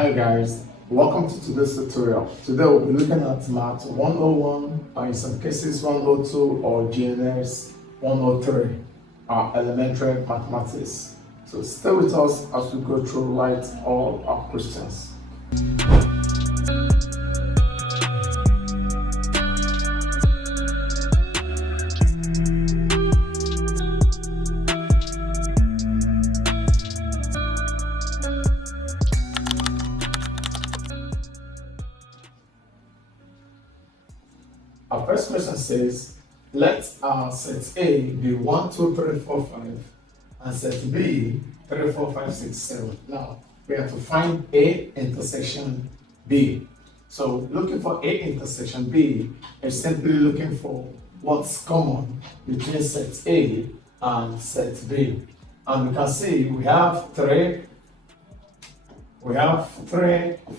Hi guys, welcome to today's tutorial. Today we'll be looking at Math 101, or in some cases 102, or GNS 103, elementary mathematics. So stay with us as we go through light all our questions. Our first question says, let set A be 1, 2, 3, 4, 5, and set B 3, 4, 5, 6, 7. Now, we have to find A intersection B. So, looking for A intersection B is simply looking for what's common between set A and set B. And we can see we have 3,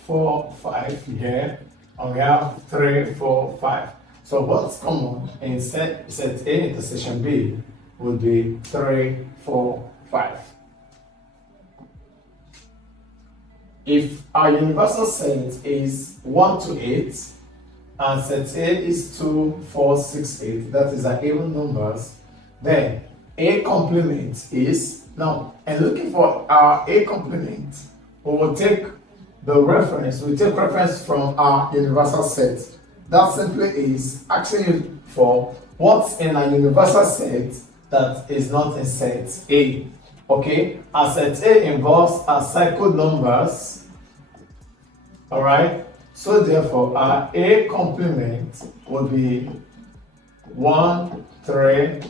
4, 5 here, and we have 3, 4, 5. So what's common in set A intersection B would be 3, 4, 5. If our universal set is 1 to 8 and set A is 2, 4, 6, 8, that is our even numbers, then A complement is, now, and looking for our A complement, we will take reference from our universal set. That simply is asking you for what's in a universal set that is not in set A. Okay, a set A involves cycled numbers. Alright, so therefore our A complement will be 1, 3,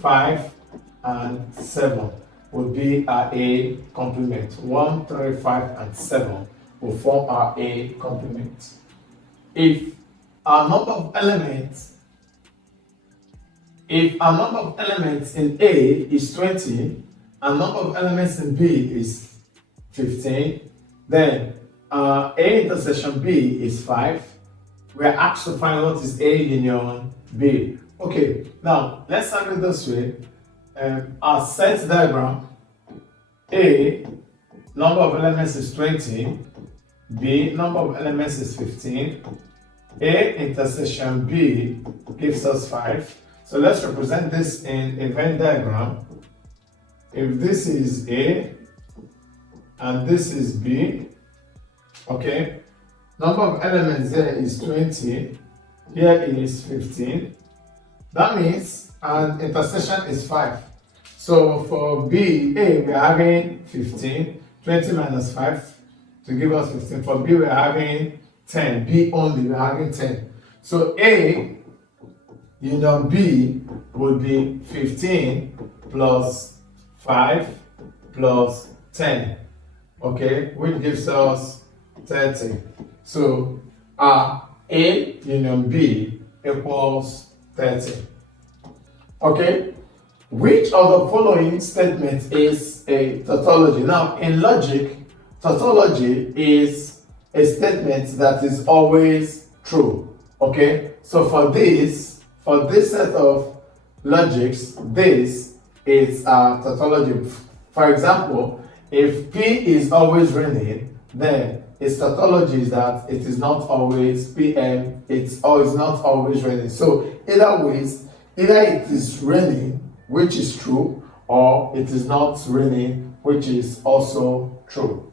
5, and 7 would be our A complement. 1, 3, 5, and 7 will form our A complement. If our number of elements in A is 20 and number of elements in B is 15, then A intersection B is 5. We are asked to find what is A union B. Okay, now let's start it this way. Our set diagram, A, number of elements is 20, B, number of elements is 15, A intersection B gives us 5. So let's represent this in a Venn diagram. If this is A and this is B, okay, number of elements there is 20, here is 15. That means an intersection is 5. So for B, A, we are having 15, 20 minus 5 to give us 15. For B, we are having 10, B only, we're having 10. So A union B would be 15 plus 5 plus 10, okay, which gives us 30. So A union B equals 30. Okay, which of the following statements is a tautology? Now, in logic, tautology is a statement that is always true. Okay, so for this set of logics, this is a tautology. For example, if P is always raining, then its tautology is that it is not always PM, it's not always raining. So either it is raining, which is true, or it is not raining, which is also true.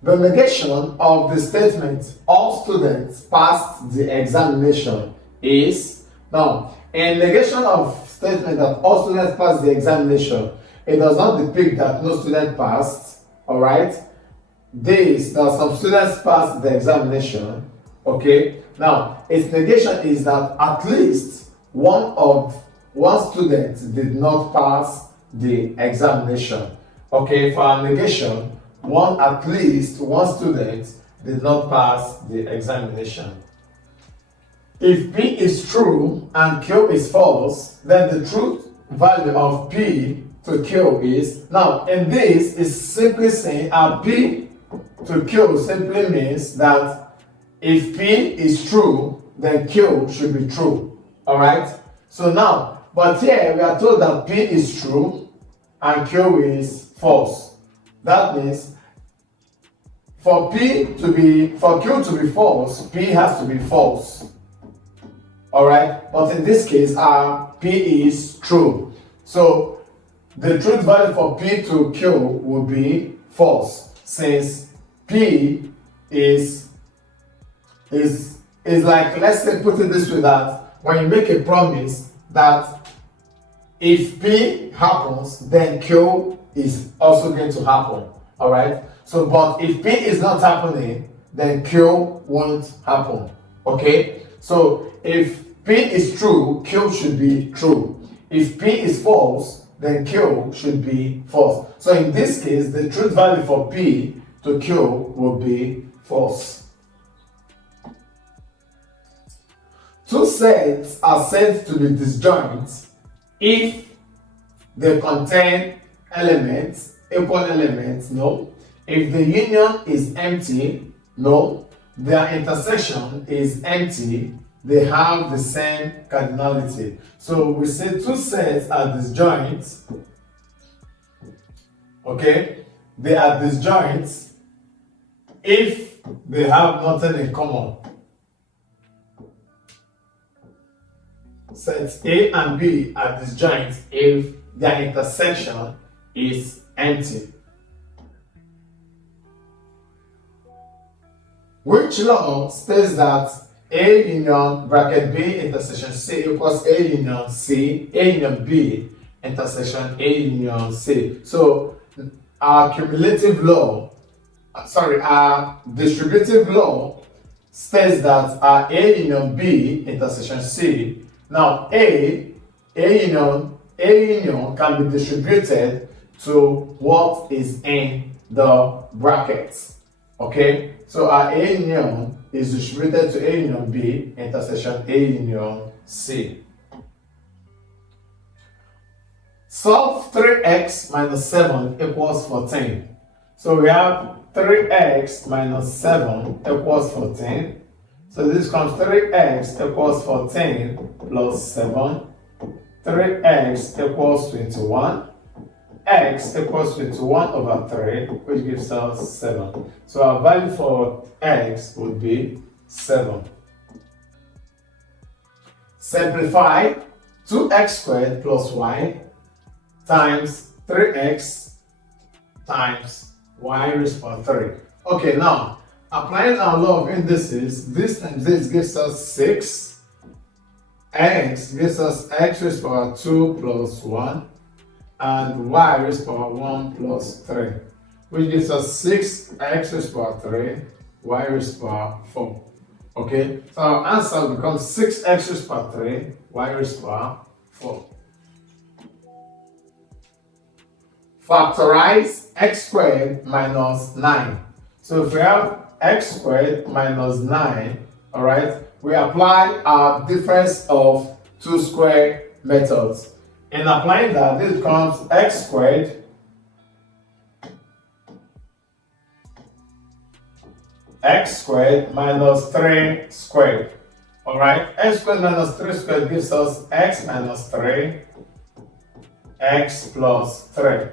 The negation of the statement all students passed the examination is, now, in negation of statement that all students passed the examination, it does not depict that no student passed, alright? That some students passed the examination, okay? Now, its negation is that at least one student did not pass the examination. Okay, for our negation, at least one student did not pass the examination. If P is true and Q is false, then the truth value of P to Q is, now in this is simply saying P to Q simply means that if P is true, then Q should be true. Alright? So now, but here we are told that P is true and Q is false. That means for Q to be false, P has to be false. Alright, but in this case, P is true. So the truth value for P to Q will be false, since P is like, let's say, put it this way, that when you make a promise that if P happens, then Q is also going to happen. Alright, so but if P is not happening, then Q won't happen. Okay, so if P is true, Q should be true. If P is false, then Q should be false. So in this case, the truth value for P to Q will be false. Two sets are said to be disjoint if they contain elements, equal elements, no. If the union is empty, no. Their intersection is empty, they have the same cardinality. So we say two sets are disjoint. Okay, they are disjoint if they have nothing in common. Sets A and B are disjoint if their intersection is empty. Which law states that A union bracket B intersection C equals A union C, A union B intersection A union C? So our cumulative law, our distributive law states that our A union B intersection C. Now A union can be distributed to what is in the brackets. Okay, so our A union is distributed to A union B intersection A union C. Solve 3x minus 7 equals 14. So we have 3x minus 7 equals 14. So this comes 3x equals 14 plus 7. 3x equals 21. X equals 21 over 3, which gives us 7. So our value for x would be 7. Simplify 2x squared plus y times 3x times y raised to 3. Okay, now applying our law of indices, this times this gives us 6. X gives us x raised to 2 plus 1. And y raised to 1 plus 3, which gives us 6x raised to 3, y raised to 4. Okay, so our answer becomes 6x raised to 3, y raised to 4. Factorize x squared minus 9. So if we have x squared minus 9, alright, we apply our difference of two square methods. In applying that, this becomes x squared minus 3 squared. Alright, x squared minus 3 squared gives us x minus 3, x plus 3.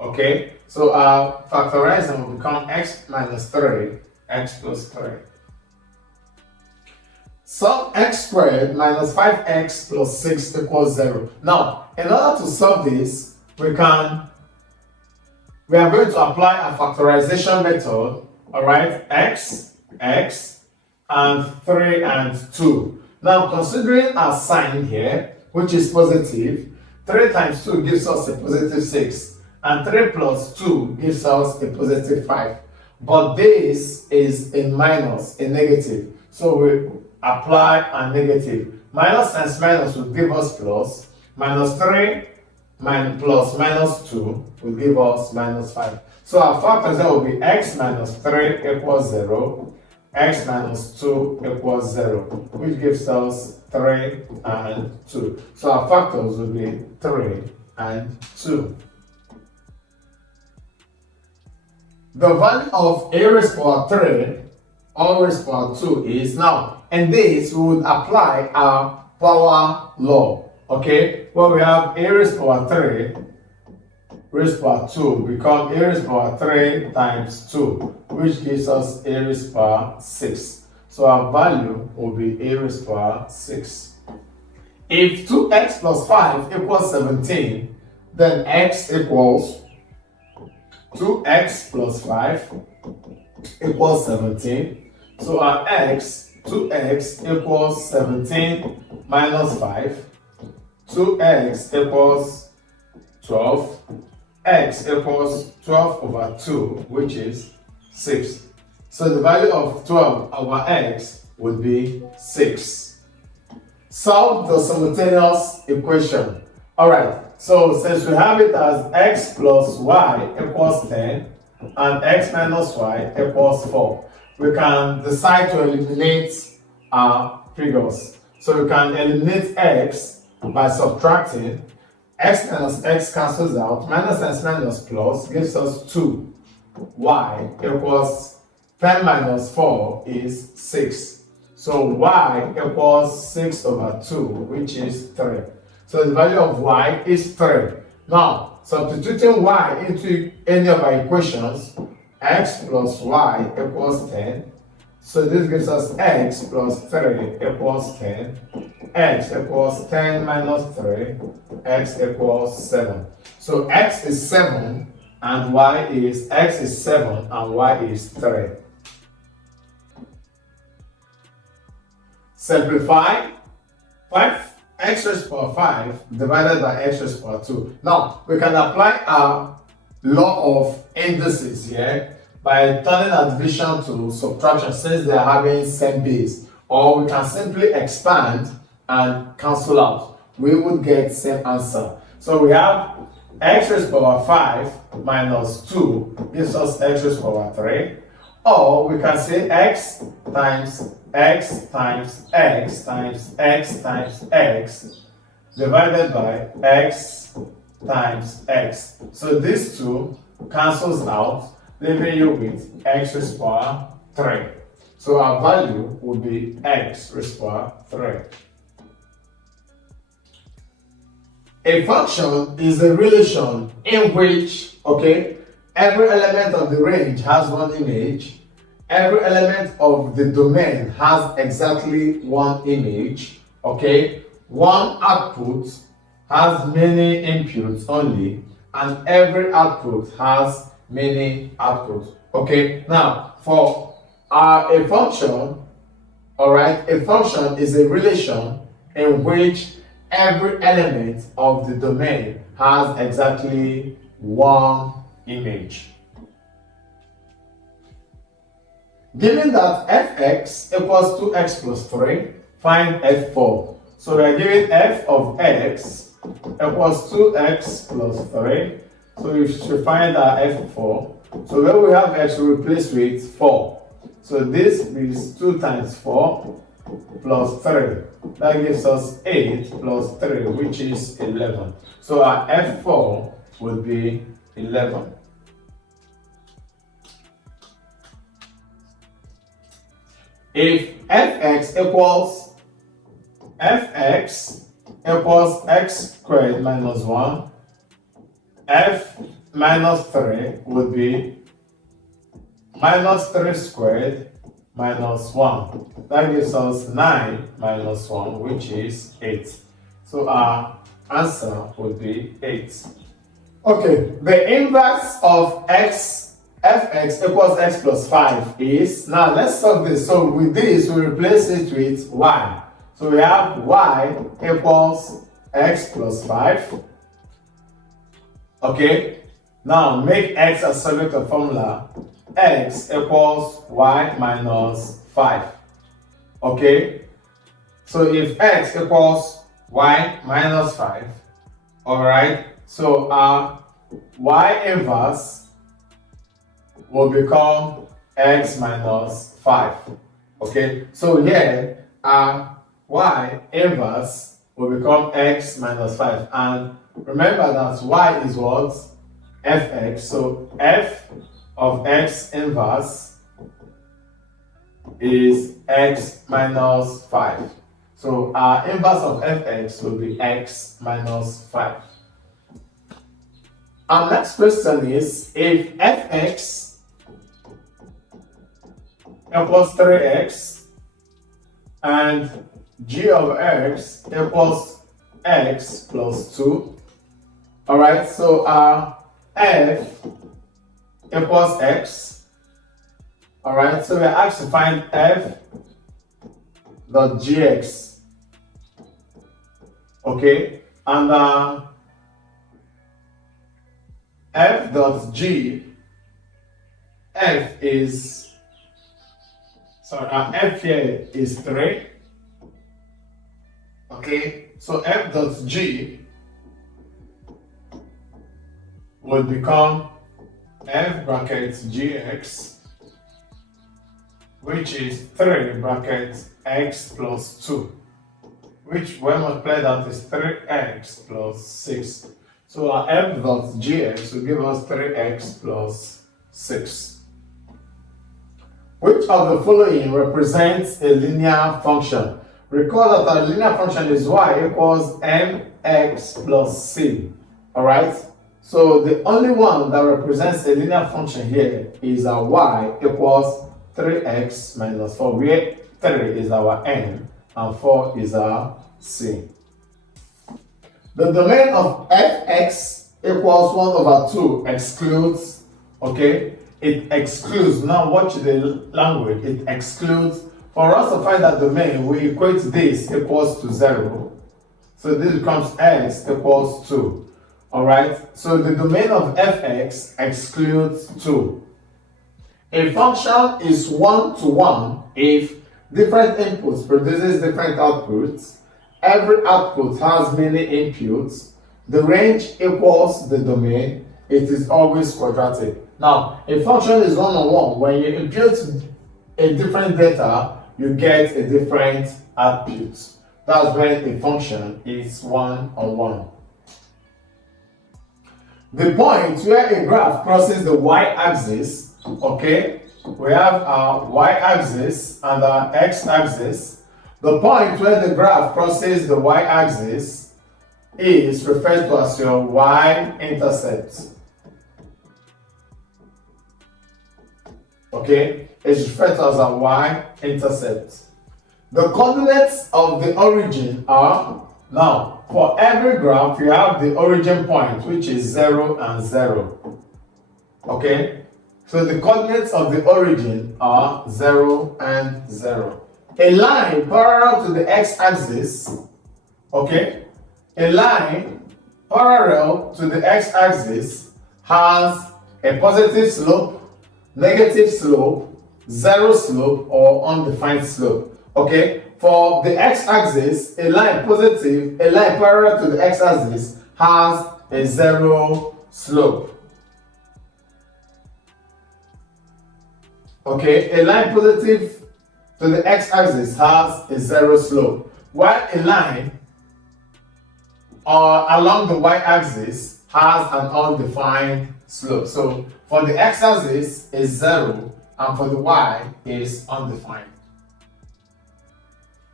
Okay, so our factorizing will become x minus 3, x plus 3. Solve x squared minus 5x plus 6 equals 0. Now, in order to solve this, we are going to apply a factorization method. Alright, x, and 3 and 2. Now, considering our sign here, which is positive, 3 times 2 gives us a positive 6, and 3 plus 2 gives us a positive 5. But this is a minus, a negative. So we apply a negative. Minus times minus will give us plus. Minus 3 plus minus 2 will give us minus 5. So our factors there will be x minus 3 equals 0, x minus 2 equals 0, which gives us 3 and 2. So our factors will be 3 and 2. The value of a raised to 3 or raised to 2 is now, and this we would apply our power law. Okay, well, we have a raised to 3, raised to power 2 become a raised to power 3 times 2, which gives us a raised to power 6. So our value will be a raised to power 6. If 2x plus 5 equals 17, then x equals 2x plus 5 equals 17. So our 2x equals 17 minus 5. 2x equals 12. X equals 12 over 2, which is 6. So the value of 12 over x would be 6. Solve the simultaneous equation. Alright, so since we have it as x plus y equals 10 and x minus y equals 4, we can decide to eliminate our figures. So we can eliminate x by subtracting. X minus x cancels out, minus x minus plus gives us 2. Y equals 10 minus 4 is 6. So y equals 6 over 2, which is 3. So the value of y is 3. Now, substituting y into any of our equations, x plus y equals 10. So this gives us x plus 3 equals 10. X equals 10 minus 3. X equals 7. So x is 7 and x is 7 and y is 3. Simplify 5x raised to power 5 divided by x raised to power 2. Now we can apply our law of indices here by turning our division to subtraction since they are having same base, or we can simply expand and cancel out. We would get same answer. So we have x raised to power 5 minus 2 gives us x raised to power 3, or we can say x times x times x times x times x divided by x times x. So these two cancels out, leaving you with x raised to power 3. So our value will be x raised to power 3. A function is a relation in which, every element of the range has one image, every element of the domain has exactly one image, one output has many inputs only, and every output has many outputs. Now for a function, a function is a relation in which every element of the domain has exactly one image. Given that fx equals 2x plus 3, find f4. So we are given f of x equals 2x plus 3. So we should find our f4. So where we have x, we replace with 4. So this is 2 times 4 plus 3. That gives us 8 plus 3, which is 11. So our f4 would be 11. If fx equals x squared minus 1, f minus 3 would be minus 3 squared minus 1. That gives us 9 minus 1, which is 8. So our answer would be 8. The inverse of fx equals x plus 5 is, now let's solve this. So with this, we replace it with y. So we have y equals x plus 5. Now make x a subject of formula. X equals y minus 5. So if x equals y minus 5, so our y inverse will become x minus 5. So here our y inverse will become x minus 5. And remember that y is what? Fx. So f of x inverse is x minus 5. So our inverse of fx will be x minus 5. Our next question is, if fx equals 3x and g of x equals x plus 2, alright, so f equals x, alright, so we're asked to find f dot gx, okay, and f dot g, f is, sorry, f here is 3, okay, so f dot g will become f bracket gx, which is 3 bracket x plus 2, which when multiplied out is 3x plus 6. So our f dot gx will give us 3x plus 6. Which of the following represents a linear function? Recall that our linear function is y equals mx plus c. Alright? So the only one that represents a linear function here is our y equals 3x minus 4, where 3 is our m and 4 is our c. The domain of fx equals 1 over 2 excludes, okay, it excludes, now watch the language, it excludes. For us to find that domain, we equate this equals to 0. So this becomes x equals 2. Alright, so the domain of fx excludes 2. A function is 1 to 1 if different inputs produces different outputs. Every output has many inputs. The range equals the domain. It is always quadratic. Now, a function is one-on-one. When you input a different data, you get a different output. That's when a function is one-on-one. The point where a graph crosses the y-axis, okay, we have our y-axis and our x-axis. The point where the graph crosses the y-axis is referred to as your y-intercept. Okay, it's referred to as a y-intercept. The coordinates of the origin are, now, for every graph, you have the origin point, which is 0 and 0. Okay? So the coordinates of the origin are 0 and 0. A line parallel to the x-axis, okay? A line parallel to the x-axis has a positive slope, negative slope, 0 slope, or undefined slope. Okay? For the x-axis, a line parallel to the x-axis has a 0 slope. Okay, a line positive to the x-axis has a 0 slope, while a line along the y-axis has an undefined slope. So for the x-axis is 0 and for the y is undefined.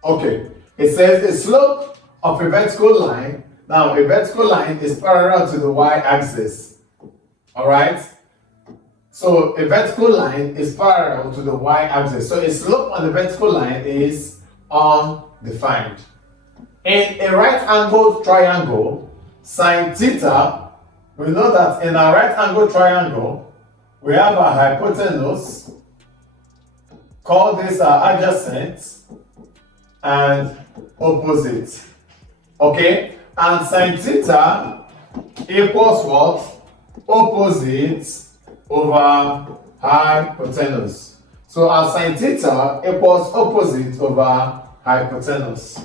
Okay, it says the slope of a vertical line. Now, a vertical line is parallel to the y-axis. Alright? So, a vertical line is parallel to the y-axis. So, a slope on the vertical line is undefined. In a right-angled triangle, sine theta, we know that in a right-angled triangle, we have a hypotenuse, call this adjacent, and opposite. Okay? And sine theta equals what? Opposite over hypotenuse. So our sine theta equals opposite over hypotenuse.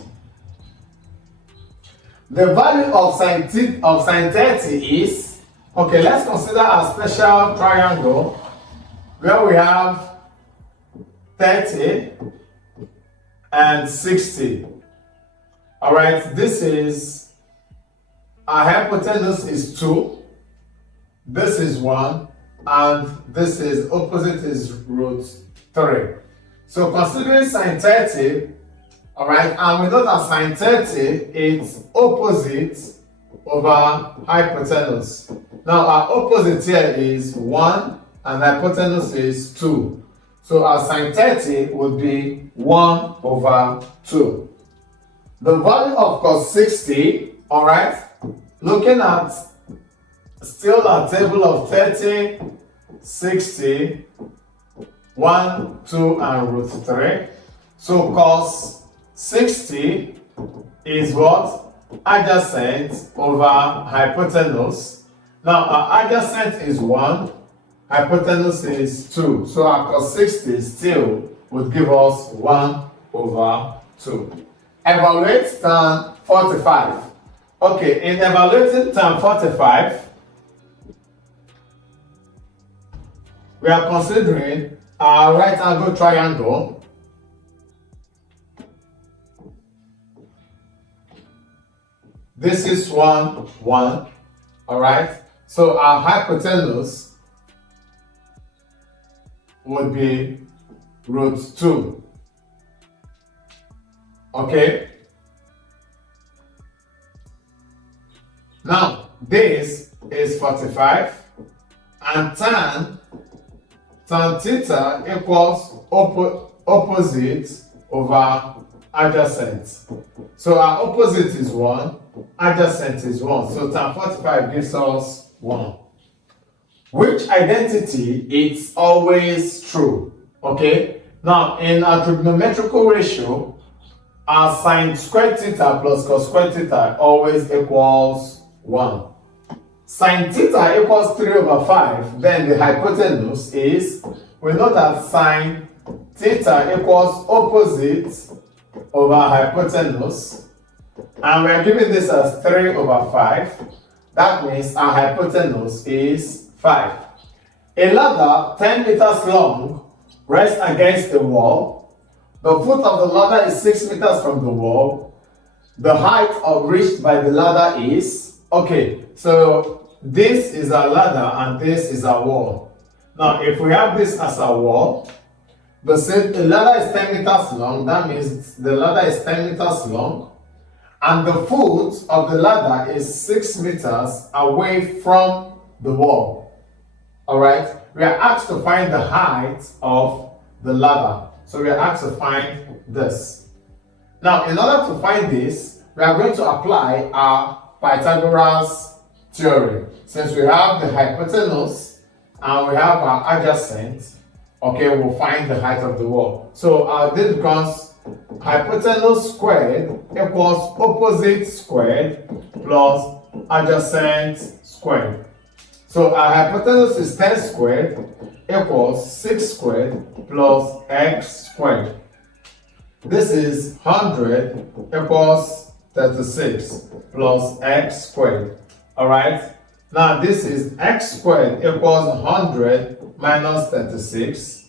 The value of sine 30 is, okay, let's consider a special triangle where we have 30 and 60. Alright, this is, our hypotenuse is 2, this is 1, and this is opposite is root 3. So considering sine 30, alright, and we know that sine 30 is opposite over hypotenuse. Now our opposite here is 1 and hypotenuse is 2. So our sine 30 would be 1 over 2. The value of cos 60, alright, looking at still a table of 30, 60, 1, 2, and root 3. So cos 60 is what? Adjacent over hypotenuse. Now our adjacent is 1, hypotenuse is 2. So our cos 60 still would give us 1 over 2. Evaluate tan 45. Okay, in evaluating tan 45, we are considering a right angle triangle. This is 1, 1, all right? So our hypotenuse would be root 2, okay? Now, this is 45, and tan theta equals opposite over adjacent. So our opposite is 1, adjacent is 1. So tan 45 gives us 1. Which identity is always true? Okay. Now in our trigonometrical ratio, our sine squared theta plus cos squared theta always equals 1. Sine theta equals 3 over 5. Then the hypotenuse is, we know that sine theta equals opposite over hypotenuse, and we are giving this as 3 over 5. That means our hypotenuse is 5. A ladder 10 meters long rests against the wall. The foot of the ladder is 6 meters from the wall. The height reached by the ladder is, okay, so this is our ladder and this is our wall. Now if we have this as our wall, the ladder is 10 meters long, that means the ladder is 10 meters long, and the foot of the ladder is 6 meters away from the wall. Alright, we are asked to find the height of the ladder. So we are asked to find this. Now, in order to find this, we are going to apply our Pythagoras theorem. Since we have the hypotenuse and we have our adjacent, okay, we'll find the height of the wall. So this becomes hypotenuse squared equals opposite squared plus adjacent squared. So our hypotenuse is 10 squared equals 6 squared plus x squared. This is 100 equals 36 plus x squared. Alright? Now this is x squared equals 100 minus 36.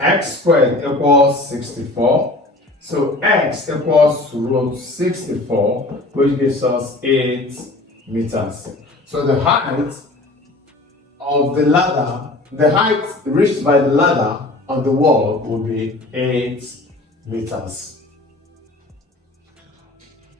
X squared equals 64. So x equals root 64, which gives us 8 meters. So the height of the ladder, the height reached by the ladder on the wall will be 8 meters.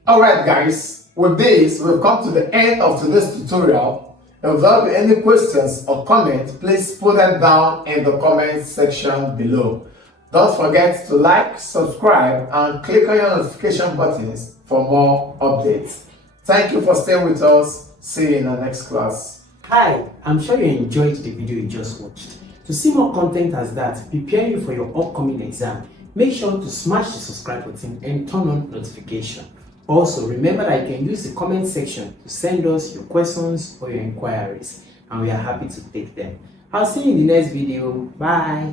Alright guys, with this we've come to the end of today's tutorial. If there be any questions or comments, please put them down in the comment section below. Don't forget to like, subscribe, and click on your notification buttons for more updates. Thank you for staying with us. See you in the next class. Hi, I'm sure you enjoyed the video you just watched. To see more content as that, preparing you for your upcoming exam, make sure to smash the subscribe button and turn on notification. Also, remember that you can use the comment section to send us your questions or your inquiries, and we are happy to take them. I'll see you in the next video. Bye.